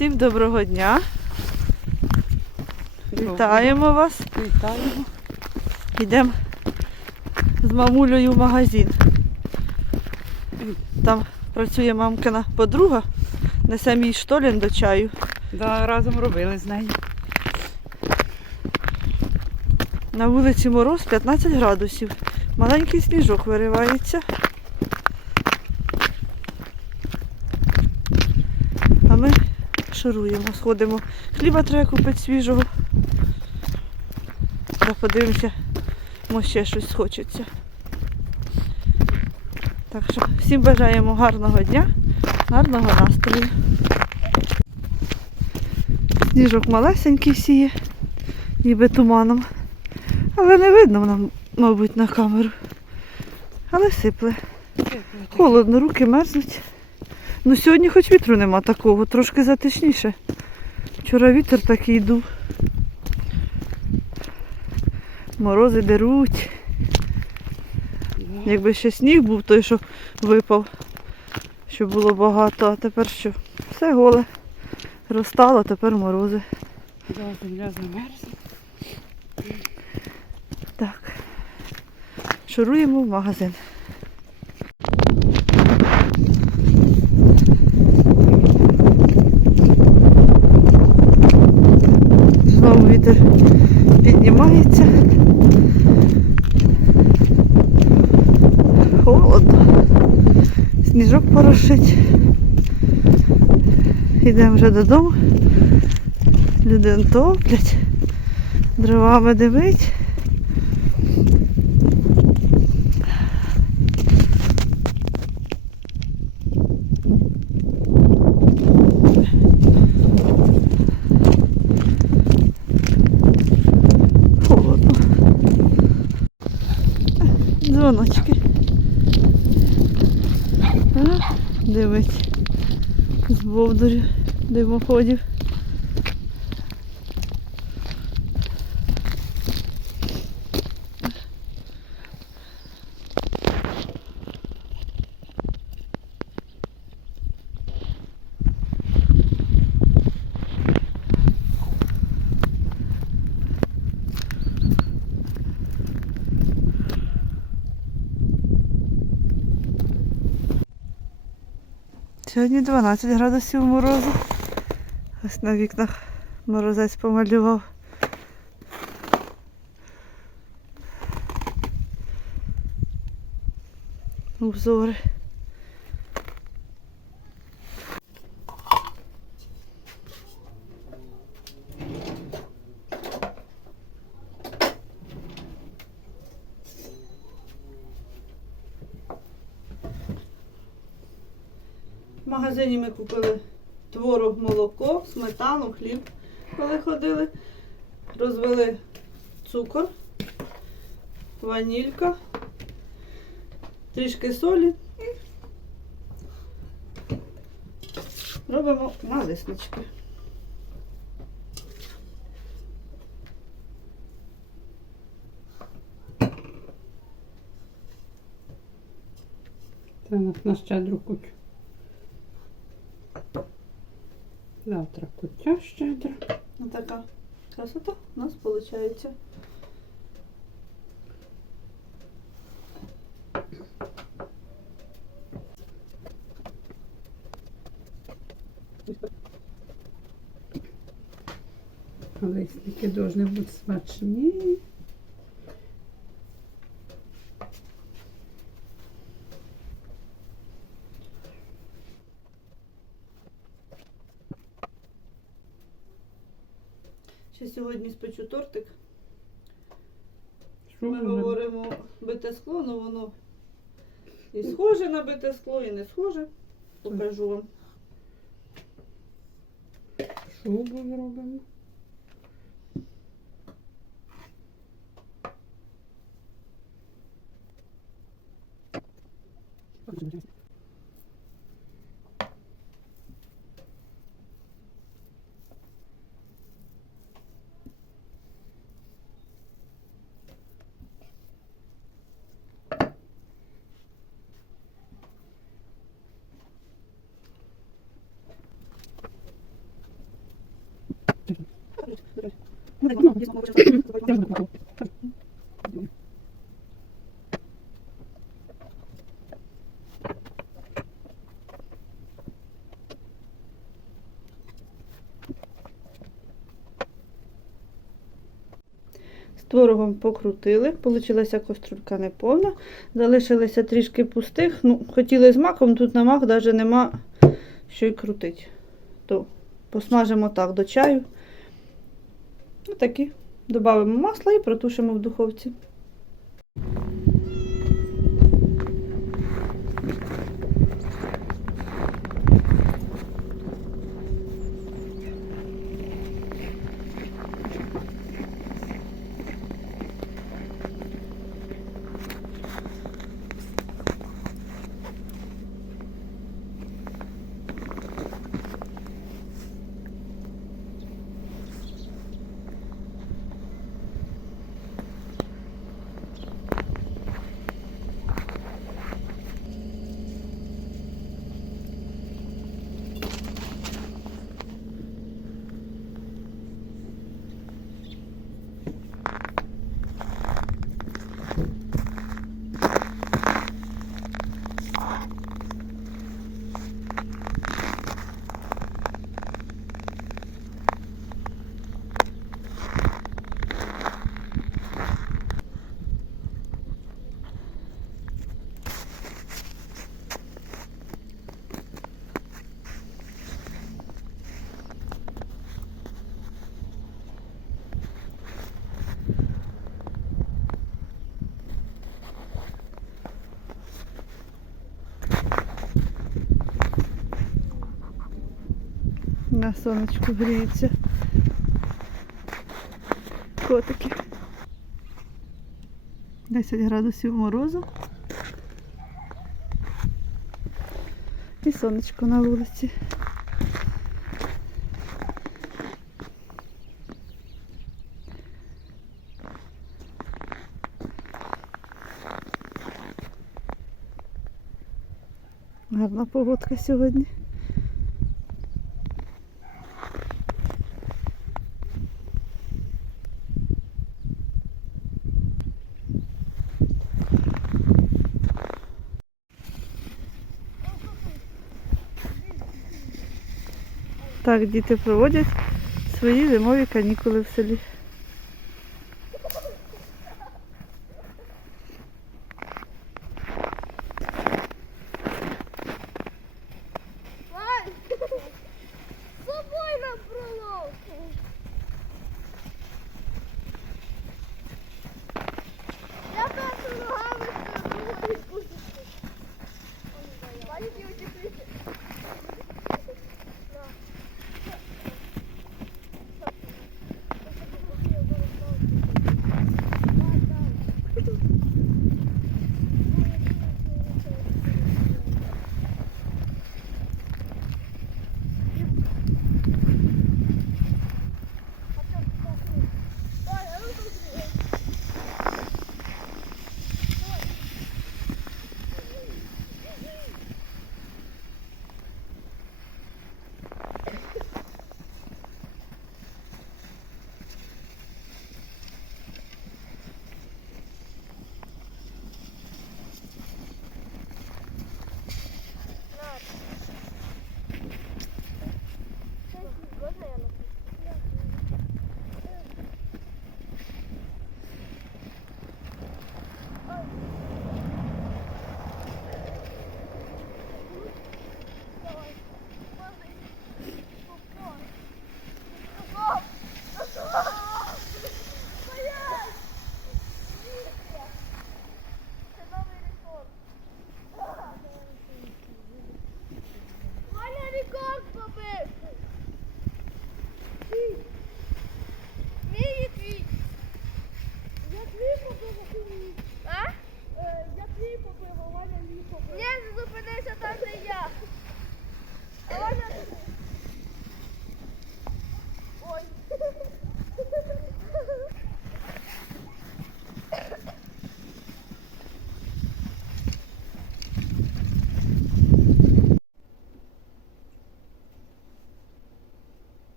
Всім доброго дня. Вітаємо вас. Вітаємо. Йдемо з мамулею в магазин. Там працює мамкина подруга, несе мій штолін до чаю. Да, разом робили з нею. На вулиці мороз 15 градусів. Маленький сніжок виривається. А ми шуруємо, сходимо. Хліба треба купити свіжого. Та подивимося, може ще щось хочеться. Так що всім бажаємо гарного дня, гарного настрою. Сніжок малесенький сіє, ніби туманом. Але не видно нам, мабуть, на камеру. Але сипле. Холодно, руки мерзнуть. Ну сьогодні хоч вітру нема такого, трошки затишніше. Вчора вітер такий дув. Морози деруть. Якби ще сніг був той, що випав, що було багато, а тепер що? Все голе. Розтало, тепер морози. Да, земля замерзла. Так. Шуруємо в магазин. Вітер піднімається. Холодно. Сніжок порошить. Йдемо вже додому. Люди топлять, дровами дивить. Холодно. Дзвоночки. А, дивись. З бовдурів, димоходів. Сьогодні 12 градусів морозу. Ось на вікнах морозець помалював. Узори. В магазині ми купили творог, молоко, сметану, хліб, коли ходили. Розвели цукор, ванілька, трішки солі і робимо налиснички. Це на, щедру кутю. Завтра куття щедра. Ось така красота у нас виходить. Лисники повинні бути смачні. Ще сьогодні спечу тортик. Що Ми можна? говоримо бите скло, але воно і схоже на бите скло, і не схоже. Покажу вам. Шубу зробимо. Thank you. Творогом покрутили, получилася каструлька неповна, залишилося трішки пустих. Ну, хотіли з маком, тут на мак навіть нема що й крутити. То посмажимо так до чаю. Отакі. Добавимо масло і протушимо в духовці. На сонечку гріються. Котики. 10 градусів морозу. І сонечко на вулиці. Гарна погодка сьогодні. Так, діти проводять свої зимові канікули в селі.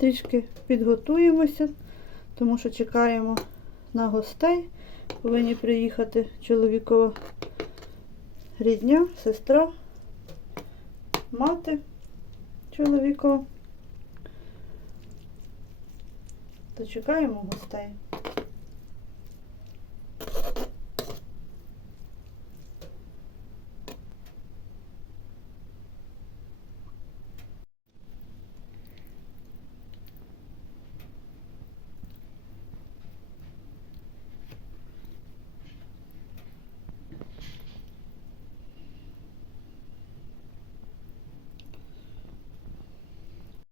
Трішки підготуємося, тому що чекаємо на гостей. Повинні приїхати чоловікова рідня, сестра, мати чоловікова. То чекаємо гостей.